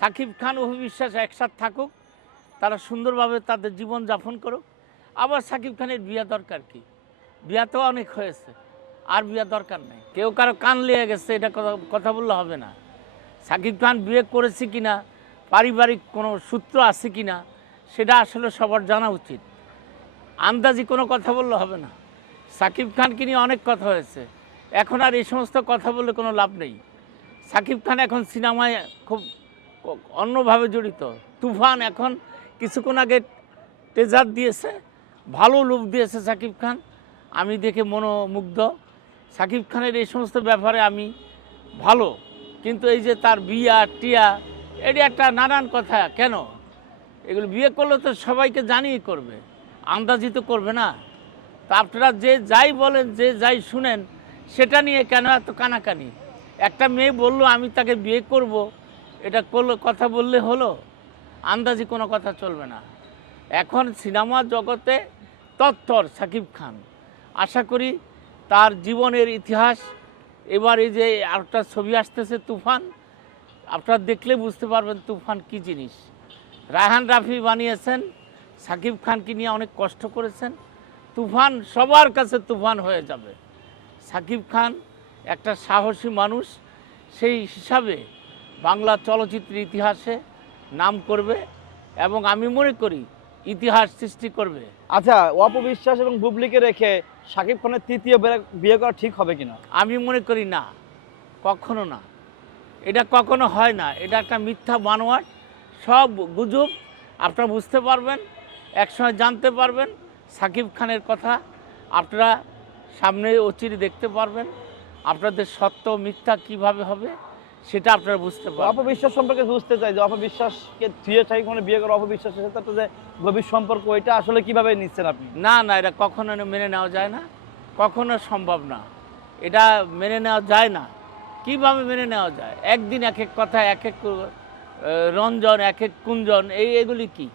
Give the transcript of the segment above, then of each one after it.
সাকিব খান অভি বিশ্বাস একসাথে থাকুক, তারা সুন্দরভাবে তাদের জীবন যাপন করুক। আবার সাকিব খানের বিয়া দরকার কি? বিয়া তো অনেক হয়েছে, আর বিয়া দরকার নেই। কেউ কারও কান লিয়ে গেছে, এটা কথা বললে হবে না। সাকিব খান বিয়ে করেছে কি না পারিবারিক কোনো সূত্র আছে কি না সেটা আসলে সবার জানা উচিত। আন্দাজি কোনো কথা বললে হবে না। সাকিব খানকে নিয়ে অনেক কথা হয়েছে। এখন আর এই সমস্ত কথা বললে কোনো লাভ নেই। সাকিব খান এখন সিনেমায় খুব অন্যভাবে জড়িত। তুফান এখন কিছুক্ষণ আগে টেজার দিয়েছে, ভালো লুক দিয়েছে সাকিব খান। আমি দেখে মনোমুগ্ধ। সাকিব খানের এই সমস্ত ব্যাপারে আমি ভালো, কিন্তু এই যে তার বিয়া, টিয়া, এটি একটা নানান কথা। কেন? এগুলো বিয়ে করলে তো সবাইকে জানিয়ে করবে, আন্দাজি তো করবে না। তা আপনারা যে যাই বলেন, যে যাই শুনেন, সেটা নিয়ে কেন এত কানাকানি? একটা মেয়ে বলল, আমি তাকে বিয়ে করব। এটা কথা বললে হলো, আন্দাজি কোনো কথা চলবে না। এখন সিনেমা জগতে তত্তর সাকিব খান। আশা করি তার জীবনের ইতিহাস, এবার এই যে আরেকটা ছবি আসতেছে তুফান, আপনারা দেখলে বুঝতে পারবেন তুফান কি জিনিস। রায়হান রাফি বানিয়েছেন, সাকিব খানকে নিয়ে অনেক কষ্ট করেছেন। তুফান সবার কাছে তুফান হয়ে যাবে। সাকিব খান একটা সাহসী মানুষ, সেই হিসাবে বাংলা চলচ্চিত্রের ইতিহাসে নাম করবে এবং আমি মনে করি ইতিহাস সৃষ্টি করবে। আচ্ছা অপবিশ্বাস এবং বুবলিকে রেখে শাকিব খানের তৃতীয় বিয়ে- বিয়ে করা ঠিক হবে কিনা? আমি মনে করি না কখনো না। এটা কখনো হয় না এটা একটা মিথ্যা বানোয়াট। সব গুজব আপনারা বুঝতে পারবেন একসময় জানতে পারবেন সাকিব খানের কথা আপনারা সামনে অচিরে দেখতে পারবেন। আপনাদের সত্য মিথ্যা কীভাবে হবে সেটা আপনারা বুঝতে পারবেন। অপবিশ্বাস সম্পর্কে বুঝতে চাই যে অপবিশ্বাসকে থুয়ে শাকিব মানে বিয়ে করে অপবিশ্বাসের সাথে একটা যে গভীর সম্পর্ক এটা আসলে কীভাবে নিচ্ছেন আপনি? না না এটা কখনো মেনে নেওয়া যায় না। কখনো সম্ভব না। এটা মেনে নেওয়া যায় না। কীভাবে মেনে নেওয়া যায়? একদিন এক এক কথা এক এক রঞ্জন এক এক কুঞ্জন এই এগুলি কি?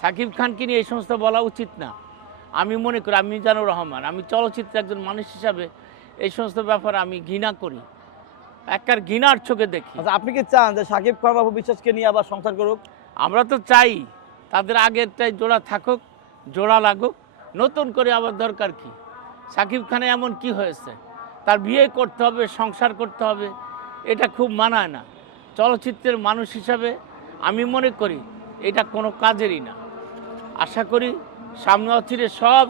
সাকিব খানকে নিয়ে এই সমস্ত বলা উচিত না। আমি মনে করি আমি জানুর রহমান আমি চলচ্চিত্রে একজন মানুষ হিসাবে এই সমস্ত ব্যাপারে আমি ঘৃণা করি। একবার ঘৃণার চোখে দেখি। আচ্ছা আপনি কি চান যে সাকিব খান বিশ্বাসকে নিয়ে আবার সংসার করুক? আমরা তো চাই তাদের আগেরটাই জোড়া থাকুক জোড়া লাগুক। নতুন করে আবার দরকার কি? সাকিব খানে এমন কি হয়েছে? তার বিয়ে করতে হবে সংসার করতে হবে এটা খুব মানায় না। চলচ্চিত্রের মানুষ হিসাবে আমি মনে করি এটা কোনো কাজেরই না। আশা করি সামনে অচিরে সব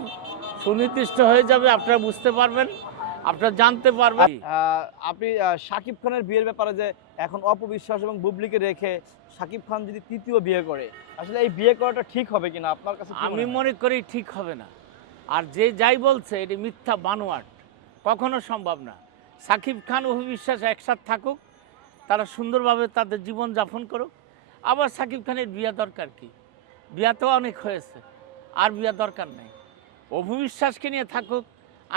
সুনির্দিষ্ট হয়ে যাবে আপনারা বুঝতে পারবেন। আপনারা জানতে পারবেন। আপনি শাকিব খানের বিয়ের ব্যাপারে যে এখন অপবিশ্বাস এবং বুবলিকে রেখে শাকিব খান যদি তৃতীয় বিয়ে করে আসলে এই বিয়ে করাটা ঠিক হবে কিনা? আপনার কাছে আমি মনে করি ঠিক হবে না। আর যে যাই বলছে এটি মিথ্যা বানোয়াট। কখনো সম্ভব না। সাকিব খান অভি বিশ্বাস একসাথে থাকুক তারা সুন্দরভাবে তাদের জীবন যাপন করুক। আবার সাকিব খানের বিয়া দরকার কি? বিয়া তো অনেক হয়েছে আর বিয়া দরকার নেই। অভি বিশ্বাসকে নিয়ে থাকুক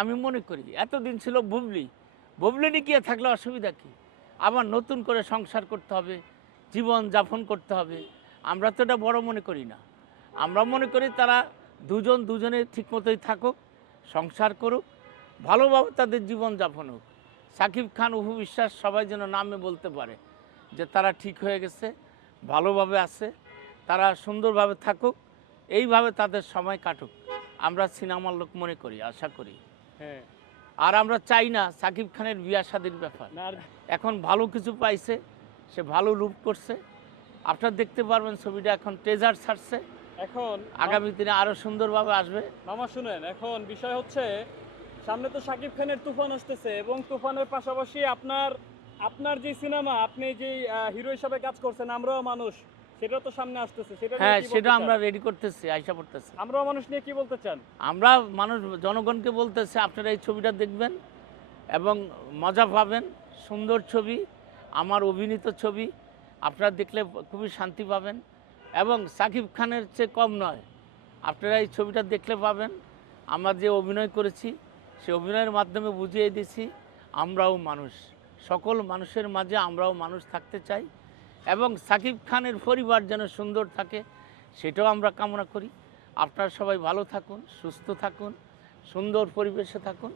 আমি মনে করি এতদিন ছিল বুবলি। বুবলি নিয়ে গিয়ে থাকলে অসুবিধা কি? আবার নতুন করে সংসার করতে হবে, জীবন যাপন করতে হবে। আমরা তো এটা বড় মনে করি না। আমরা মনে করি তারা দুজন দুজনে ঠিক মতোই থাকুক, সংসার করুক, ভালোভাবে তাদের জীবন যাপন হোক। সাকিব খান অপু বিশ্বাস সবাই যেন নামে বলতে পারে যে তারা ঠিক হয়ে গেছে, ভালোভাবে আছে, তারা সুন্দরভাবে থাকুক, এইভাবে তাদের সময় কাটুক। আমরা সিনেমার লোক মনে করি, আশা করি। হ্যাঁ। আর আমরা চাই না সাকিব খানের বিয়া শাদির ব্যাপার। আর এখন ভালো কিছু পাইছে সে ভালো রূপ করছে। আপনারা দেখতে পারবেন ছবিটা এখন ট্রেজার ছাড়ছে। এখন আগামী দিনে আরও সুন্দরভাবে আসবে। মামা শুনেন এখন বিষয় হচ্ছে সামনে তো শাকিব খানের তুফান আসতেছে এবং তুফানের পাশাপাশি আপনার আপনার যে সিনেমা আপনি যে হিরো হিসাবে কাজ করছেন আমরাও মানুষ। সেটা তো সামনে আসতেছে সেটা হ্যাঁ সেটা আমরা রেডি করতেছি আইসা পড়তেছি। আমরাও মানুষ নিয়ে কি বলতে চান? আমরা মানুষ জনগণকে বলতেছি আপনারা এই ছবিটা দেখবেন এবং মজা পাবেন সুন্দর ছবি আমার অভিনীত ছবি আপনারা দেখলে খুবই শান্তি পাবেন এবং সাকিব খানের চেয়ে কম নয় আপনারা এই ছবিটা দেখলে পাবেন। আমরা যে অভিনয় করেছি সে অভিনয়ের মাধ্যমে বুঝিয়ে দিয়েছি আমরাও মানুষ সকল মানুষের মাঝে আমরাও মানুষ থাকতে চাই। এবং সাকিব খানের পরিবার যেন সুন্দর থাকে, সেটাও আমরা কামনা করি। আপনারা সবাই ভালো থাকুন, সুস্থ থাকুন, সুন্দর পরিবেশে থাকুন।